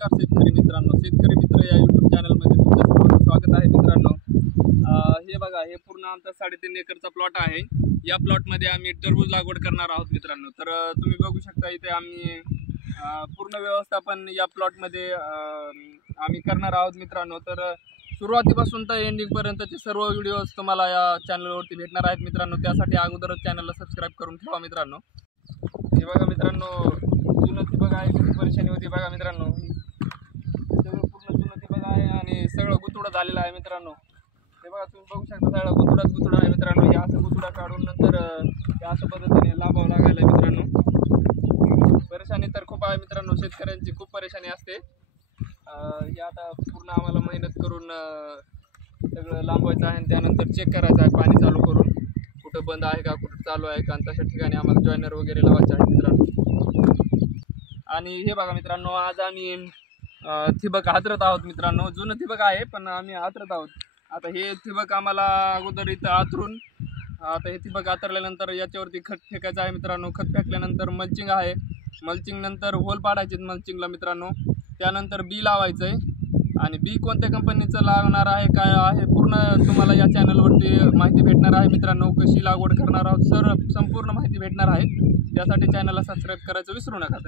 नमस्कार शेतकरी मित्रांनो, शेतकरी मित्र या यूट्यूब चॅनलमध्ये तुमचं सर्वांचं स्वागत आहे मित्रांनो। हे बघा, हे पूर्ण आमचा 3.5 एकरचा प्लॉट आहे। या प्लॉटमध्ये आम्ही टरबूज लागवड करणार आहोत मित्रांनो। तर तुम्ही बघू शकता इथे आम्ही पूर्ण व्यवस्थापन या प्लॉटमध्ये आम्ही करणार आहोत मित्रांनो। तर सुरुवातीपासून तर एंडिंग पर्यंतचे सर्व व्हिडिओज तुम्हाला या चॅनलवरती भेटणार आहेत मित्रांनो। त्यासाठी अगोदरच चॅनलला सबस्क्राईब करून ठेवा मित्रांनो। हे बघा मित्रांनो, जुनं ती बघा आहे, किती परेशानी होती बघा मित्रांनो। सगळं पूर्ण जुनं ती बघा आहे आणि सगळं गुतुडं झालेलं आहे मित्रांनो। हे बघा, तुम्ही बघू शकता सगळं गुतुडा आहे मित्रांनो। हे असं गुतुडा काढून नंतर हे अशा पद्धतीने लाभावं लागायला मित्रांनो। परेशानी तर खूप आहे मित्रांनो, शेतकऱ्यांची खूप परेशानी असते। हे आता पूर्ण आम्हाला मेहनत करून सगळं लांबवायचं आहे आणि त्यानंतर चेक करायचं आहे पाणी चालू करून, कुठं बंद आहे का, कुठं चालू आहे का, आणि तशा ठिकाणी आम्हाला जॉईनर वगैरे लावायचे आहे मित्रांनो। आणि हे बघा मित्रांनो, आज आम्ही ठिबक हातरत आहोत मित्रांनो। जुनं ठिबक आहे पण आम्ही हातरत आहोत। आता हे ठिबक आम्हाला अगोदर इथं आतरून, आता हे ठिबक आतरल्यानंतर याच्यावरती खत फेकायचं आहे मित्रांनो। खत फेकल्यानंतर मल्चिंग आहे, मल्चिंग नंतर होल पाडायचे मल्चिंगला मित्रांनो। त्यानंतर बी लावायचं आहे आणि बी कोणत्या कंपनीचं लागणार आहे काय आहे पूर्ण तुम्हाला या चॅनलवरती माहिती भेटणार आहे मित्रांनो। कशी लागवड करणार आहोत संपूर्ण माहिती भेटणार आहे। त्यासाठी चॅनलला सबस्क्राईब करायचं विसरू नका।